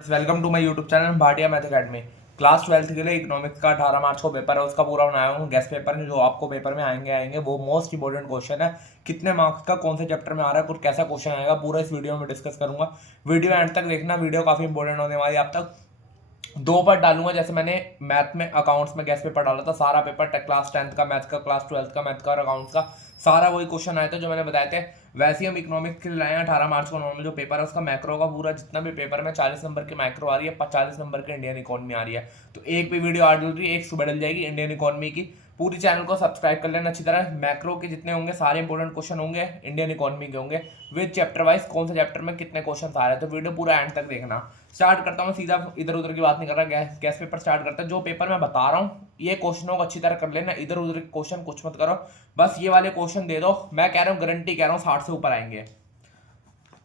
Welcome to my YouTube channel Bhatia math academy. Class 12th के लिए economics का 18 मार्च को पेपर है, उसका पूरा बनाया हूँ गेस्ट पेपर में। जो आपको पेपर में आएंगे वो मोस्ट इंपॉर्टेंट क्वेश्चन है। कितने मार्क्स का कौन से चैप्टर में आ रहा है, कुछ कैसा क्वेश्चन आएगा, पूरा इस वीडियो में डिस्कस करूंगा। वीडियो एंड तक देखना, वीडियो काफी इंपॉर्टेंट होने वाली है। आप तक दो पार्ट डालूंगा। जैसे मैंने मैथ में अकाउंट्स में गेस्ट पेपर डाला था, सारा पेपर क्लास 10th का मैथ का, क्लास 12th का मैथ का और अकाउंट्स का सारा वही क्वेश्चन आए थे जो मैंने बताए थे। वैसे ही हम इकोनॉमिक्स के लिए लाए हैं 18 मार्च को। नॉर्मल जो पेपर है उसका मैक्रो का पूरा जितना भी पेपर में 40 नंबर की मैक्रो आ रही है, 40 नंबर की इंडियन इकोनॉमी आ रही है। तो एक भी वीडियो आज डल रही है, एक सुबह डल जाएगी इंडियन इकोनॉमी की। पूरी चैनल को सब्सक्राइब कर लेना अच्छी तरह। मैक्रो के जितने होंगे सारे इंपॉर्टेंट क्वेश्चन होंगे, इंडियन इकोनॉमी के होंगे विद चैप्टर वाइज, कौन से चैप्टर में कितने क्वेश्चन आ रहे हैं। तो वीडियो पूरा एंड तक देखना। स्टार्ट करता हूँ सीधा, इधर उधर की बात नहीं कर रहा। गैस पेपर स्टार्ट करता है। जो पेपर मैं बता रहा हूँ ये क्वेश्चनों को अच्छी तरह कर लेना, इधर उधर के क्वेश्चन कुछ मत करो, बस ये वाले क्वेश्चन दे दो। मैं कह रहा हूँ, गारंटी कह रहा हूँ 60 से ऊपर आएंगे,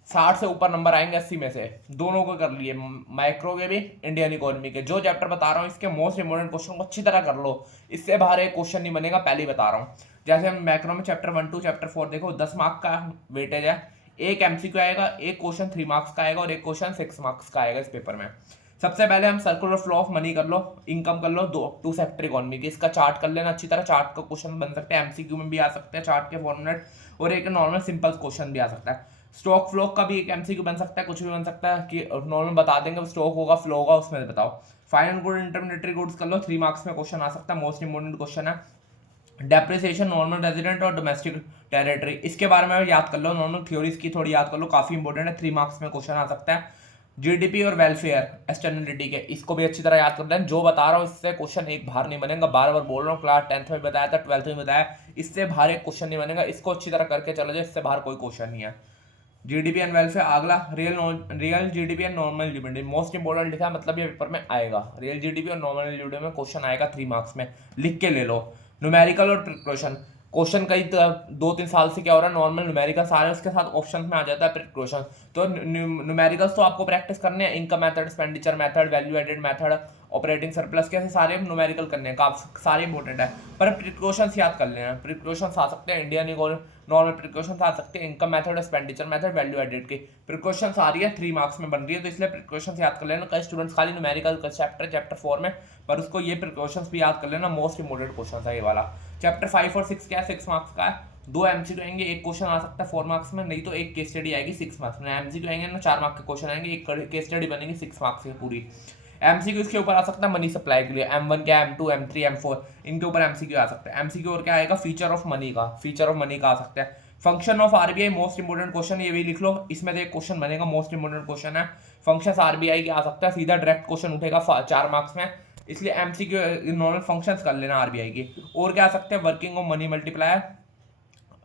60 से ऊपर नंबर आएंगे, 80 में से। दोनों को कर लिए, माइक्रो के भी इंडियन इकोनॉमी के। जो चैप्टर बता रहा हूँ इसके मोस्ट इंपोर्टेंट क्वेश्चन को अच्छी तरह कर लो, इससे बाहर एक क्वेश्चन नहीं बनेगा, पहले ही बता रहा हूँ। जैसे हम मैक्रो में चैप्टर 1 टू चैप्टर 4 देखो, 10 मार्क्स का वेटेज है। एक एमसीक्यू आएगा, एक क्वेश्चन 3 मार्क्स का आएगा और एक क्वेश्चन 6 मार्क्स का आएगा इस पेपर में। सबसे पहले हम सर्कुलर फ्लो ऑफ मनी कर लो, इनकम कर लो, टू सेक्टर इकोनॉमी की। इसका चार्ट कर लेना अच्छी तरह। चार्ट का क्वेश्चन बन सकते हैं, एमसीक्यू में भी आ सकते हैं चार्ट के फॉर्मेट, और एक नॉर्मल सिंपल क्वेश्चन भी आ सकता है। स्टॉक फ्लो का भी एक एमसीक्यू बन सकता है, कुछ भी बन सकता है कि नॉर्मल बता देंगे स्टॉक होगा, फ्लो होगा, उसमें बताओ। फाइनल गुड इंटरमीडिएटरी गुड्स कर लो, 3 मार्क्स में क्वेश्चन आ सकता है, मोस्ट इंपोर्टेंट क्वेश्चन है। डेप्रिसिएशन नॉर्मल रेजिडेंट और डोमेस्टिक टेरिटरी, इसके बारे में याद कर लो। नॉर्मल थ्योरीज की थोड़ी याद कर लो, काफी इंपॉर्टेंट है, 3 मार्क्स में क्वेश्चन आ सकता है। जीडीपी और वेलफेयर एक्सटर्नलिटी के, इसको भी अच्छी तरह याद कर लें। जो बता रहा हूँ इससे क्वेश्चन एक बाहर नहीं बनेगा, बार बार बोल रहा हूँ। क्लास 10th में बताया था, 12th में बताया, इससे बाहर एक क्वेश्चन नहीं बनेगा। इसको अच्छी तरह करके चलो जाए, इससे बाहर कोई क्वेश्चन नहीं है। जीडीपी एंड वेलफेयर अगला, real GDP and normal GDP most important लिखा है, मतलब ये पेपर में आएगा। रियल जीडीपी और नॉर्मल जीडीपी में क्वेश्चन आएगा 3 मार्क्स में, लिख के ले लो। न्यूमेरिकल और प्रिपरेशन क्वेश्चन कई 2-3 साल से क्या हो रहा है, नॉर्मल न्यूमेरिकल सारे उसके साथ ऑप्शन में आ जाता है प्रिपरेशन। तो न्यूमेरिकल्स तो आपको प्रैक्टिस करने हैं, income method, expenditure method, value added method, operating surplus के सारे न्यूमेरिकल करने हैं, काफी सारे इंपॉर्टेंट है। पर प्रिकॉशंस याद कर लेना। प्रिकॉशंस आ सकते हैं इंडियन नॉर्मल प्रिकॉशंस आ सकते हैं, income method, expenditure method, value added के। प्रिकॉशंस आ रही है 3 मार्क्स में बन रही है, तो इसलिए प्रिकॉशंस याद कर लेना। कई स्टूडेंट्स खाली न्यूमेरिकल का चैप्टर 4 में, पर उसको ये प्रिकॉशंस भी याद कर लेना, मोस्ट इंपॉर्टेंट क्वेश्चन है ये वाला। चैप्टर 5 और 6 क्या है, 6 मार्क्स का है। 2 एमसीक्यू आएंगे, एक क्वेश्चन आ सकता है 4 मार्क्स में, नहीं तो एक केस स्टडी आएगी 6 मार्क्स में। एमसीक्यू आएंगे ना 4 मार्क्स के क्वेश्चन आएंगे, एक केस स्टडी बनेगी 6 मार्क्स की पूरी। एमसीक्यू इसके ऊपर आ सकता है मनी सप्लाई के लिए, M1 क्या, M2, M3, M4, इनके ऊपर एमसीक्यू आ सकता है। एमसीक्यू और क्या आएगा, फीचर ऑफ मनी का, फीचर ऑफ मनी का आ सकता है। Function of RBI most important question, ये भी लिख लो, इसमें से एक क्वेश्चन बनेगा, मोस्ट इंपोर्टेंट क्वेश्चन है। फंक्शन आरबीआई की आ सकता है, सीधा डायरेक्ट क्वेश्चन उठेगा 4 मार्क्स में, इसलिए एमसीक्यू नॉर्मल फंक्शंस कर लेना आरबीआई की। और क्या आ सकते हैं, working of money multiplier,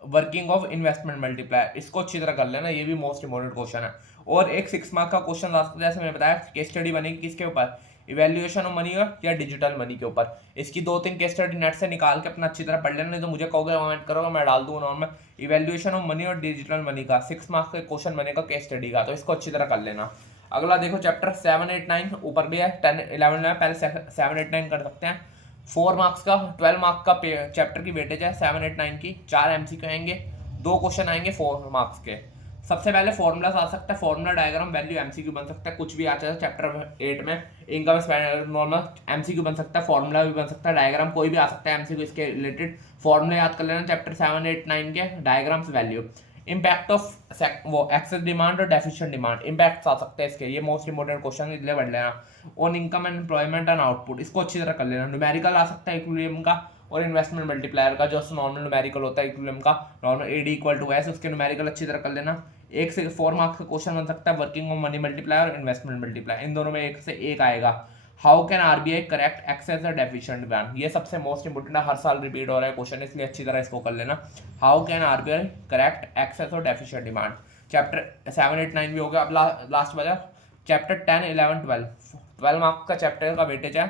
working of investment multiplier, इसको अच्छी तरह कर लेना, ये भी मोस्ट इंपोर्टेंट क्वेश्चन है। और एक 6 मार्क का क्वेश्चन आ सकता है, जैसे मैंने बताया, केस स्टडी बनेगी किसके ऊपर, इवैल्यूएशन ऑफ मनी या डिजिटल मनी के ऊपर। इसकी 2-3 केस स्टडी नेट से निकाल के अपना अच्छी तरह पढ़ लेना, नहीं तो मुझे कहोगे कमेंट करोगे, मैं डाल दूंगा नॉर्मल। इवैल्यूएशन ऑफ मनी और डिजिटल मनी का 6 मार्क्स का क्वेश्चन बनेगा केस स्टडी का, तो इसको अच्छी तरह कर लेना। अगला देखो चैप्टर 7, 8, 9 ऊपर भी है, 10, 11 में पहले 7, 8, 9 कर सकते हैं। 4 मार्क्स का, 12 मार्क्स का चैप्टर की वेटेज है 7, 8, 9 की। 4 एमसीक्यू आएंगे, 2 क्वेश्चन आएंगे 4 मार्क्स के। सबसे पहले फॉर्मूलास आ सकता है, फॉर्मूला डायग्राम, वैल्यू एमसीक्यू बन सकता है, कुछ भी आता है चैप्टर 8 में। इनकम नॉर्मल एमसीक्यू बन सकता है, फॉर्मूला भी बन सकता है, डायग्राम कोई भी आ सकता है एमसीक्यू इसके रिलेटेड। फॉर्मूला याद कर लेना चैप्टर 7, 8, 9 के, डायग्राम्स, वैल्यू। इम्पैक्ट ऑफ वो एक्सेस डिमांड और डेफिशिएंट डिमांड, इम्पैक्ट आ सकते हैं इसके, ये मोस्ट इंपोर्टेंट क्वेश्चन इसलिए बढ़ लेना। On income and employment and output, इसको अच्छी तरह कर लेना। न्यूमेरिकल आ सकता है इक्विलिब्रियम का और इन्वेस्टमेंट मल्टीप्लायर का, जो नॉर्मल न्यूमेरिकल होता है इक्विलिब्रियम का, normal AD equal to S, उसके न्यूमेरिकल अच्छी तरह कर लेना। 1 से 4 मार्क्स का क्वेश्चन बन सकता है, वर्किंग ऑफ मनी मल्टीप्लायर और इन्वेस्टमेंट मल्टीप्लायर, इन दोनों में 1 से 1 आएगा। How can RBI correct excess और डेफिशिएंट डिमांड, ये सबसे मोस्ट इंपोर्टेंट है, हर साल रिपीट हो रहा है क्वेश्चन, इसलिए अच्छी तरह इसको कर लेना। How can RBI correct excess और डेफिशिएंट डिमांड, चैप्टर 7, 8, 9 भी हो गया। अब लास्ट बचा चैप्टर 10, 11, 12, 12 मार्क्स का चैप्टर का वेटेज है।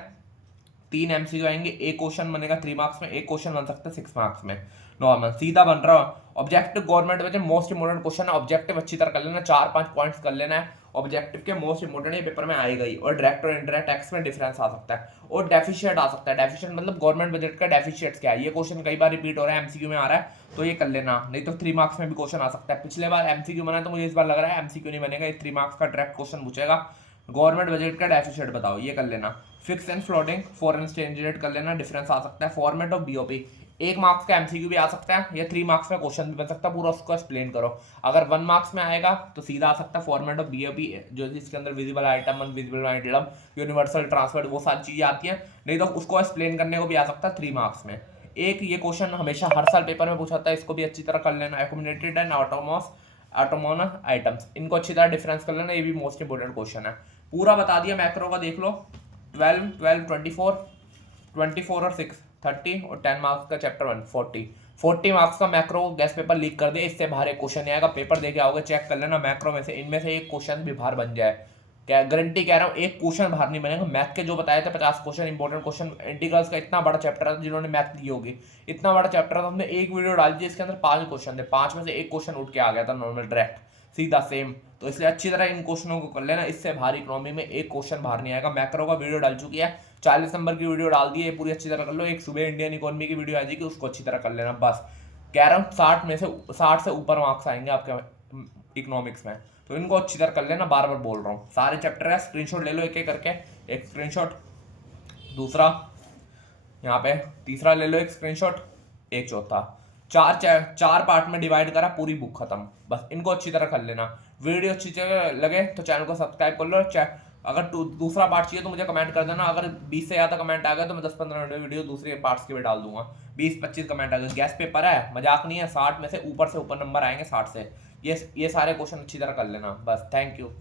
3 एमसीक्यू आएंगे, एक क्वेश्चन बनेगा 3 मार्क्स में, एक क्वेश्चन बन सकता है 6 मार्क्स में, नॉर्मल सीधा बन रहा है। ऑब्जेक्टिव गवर्नमेंट बचे, मोस्ट इंपोर्टेंट क्वेश्चन है, ऑब्जेक्टिव अच्छी तरह कर लेना, 4-5 पॉइंट्स कर लेना है ऑब्जेक्टिव के, मोस्ट इंपोर्टेंट ये पेपर में आएगा ही। और डायरेक्ट और इनडायरेक्ट टैक्स में डिफरेंस आ सकता है, और डेफिशिएट आ सकता है। डेफिशिएट मतलब गवर्नमेंट बजट का डेफिशिएट क्या है, ये क्वेश्चन कई बार रिपीट हो रहा है, एमसीक्यू में आ रहा है, तो ये कर लेना, नहीं तो 3 मार्क्स में भी क्वेश्चन आ सकता है। पिछले बार एमसीक्यू बना, तो मुझे इस बार लग रहा है एमसीक्यू नहीं बनेगा, ये 3 मार्क्स का डायरेक्ट क्वेश्चन पूछेगा। गवर्नमेंट बजट का डेफिसिट बताओ, ये कर लेना। Fix and floating foreign exchange rate कर लेना, डिफरेंस आ सकता है। फॉर्मेट ऑफ बीओपी, 1 मार्क्स का एमसीक्यू भी आ सकता है या 3 मार्क्स का क्वेश्चन भी बन सकता है, पूरा उसको एक्सप्लेन करो। अगर 1 मार्क्स में आएगा तो सीधा आ सकता है फॉर्मेट ऑफ बीओपी, जो इसके अंदर visible item, invisible item, universal transfer, वो सारी चीजें आती हैं। नहीं तो उसको एक्सप्लेन करने को भी आ सकता है 3 मार्क्स में। एक ये क्वेश्चन हमेशा हर साल पेपर में पूछा जाता है, इसको भी अच्छी तरह कर लेना। एक्यूमुलेटेड एंड ऑटोमोनस आइटम्स, इनको अच्छी तरह डिफरेंस कर लेना, ये भी मोस्ट इंपोर्टेंट क्वेश्चन है। पूरा बता दिया मैक्रो का, देख लो। 12 12 24 24 और 6 30 और 10 मार्क्स का चैप्टर 1 40 मार्क्स का मैक्रो गैस पेपर लीक कर दे, इससे बाहर एक क्वेश्चन नहीं आएगा। पेपर देके आओगे, चेक कर लेना मैक्रो में से इनमें से एक क्वेश्चन भी बाहर बन जाए, क्या गारंटी कह रहा हूँ, एक क्वेश्चन बाहर नहीं बनेगा। मैथ के जो बताए थे 50 क्वेश्चन इंपॉर्टेंट क्वेश्चन, इंटीग्रल्स का इतना बड़ा चैप्टर था, जिन्होंने मैथ दी होगी इतना बड़ा चैप्टर था, हमने एक वीडियो डाल दी, इसके अंदर 5 क्वेश्चन थे, 5 में से एक क्वेश्चन उठ के आ गया था नॉर्मल डायरेक्ट सीधा सेम। तो इसलिए अच्छी तरह इन क्वेश्चनों को कर लेना, इससे बाहर इकोनॉमी में एक क्वेश्चन बाहर नहीं आएगा। मैक्रो का वीडियो डाल चुकी है, 40 नंबर की वीडियो डाल दी है, पूरी अच्छी तरह कर लो। एक सुबह इंडियन इकोनॉमी की वीडियो आ जाएगी, उसको अच्छी तरह कर लेना। बस कह रहा हूँ 60 से ऊपर मार्क्स आएंगे आपके इकोनॉमिक्स में, तो इनको अच्छी तरह कर लेना। बार बार बोल रहा हूँ, सारे चैप्टर का स्क्रीनशॉट ले लो एक एक करके, एक स्क्रीनशॉट, दूसरा यहाँ पे, तीसरा ले लो एक स्क्रीनशॉट, एक चौथा, चार पार्ट में डिवाइड करा, पूरी बुक खत्म। बस इनको अच्छी तरह कर लेना। वीडियो अच्छी तरह लगे तो चैनल को सब्सक्राइब कर लो। अगर दूसरा पार्ट चाहिए तो मुझे कमेंट कर देना। अगर 20 से ज़्यादा कमेंट आ गए तो मैं 10-15 मिनट वीडियो दूसरे पार्ट्स के भी डाल दूंगा। 20-25 कमेंट आ गए, गैस पेपर है, मजाक नहीं है। 60 में से ऊपर नंबर आएंगे, 60 से। ये सारे क्वेश्चन अच्छी तरह कर लेना। बस, थैंक यू।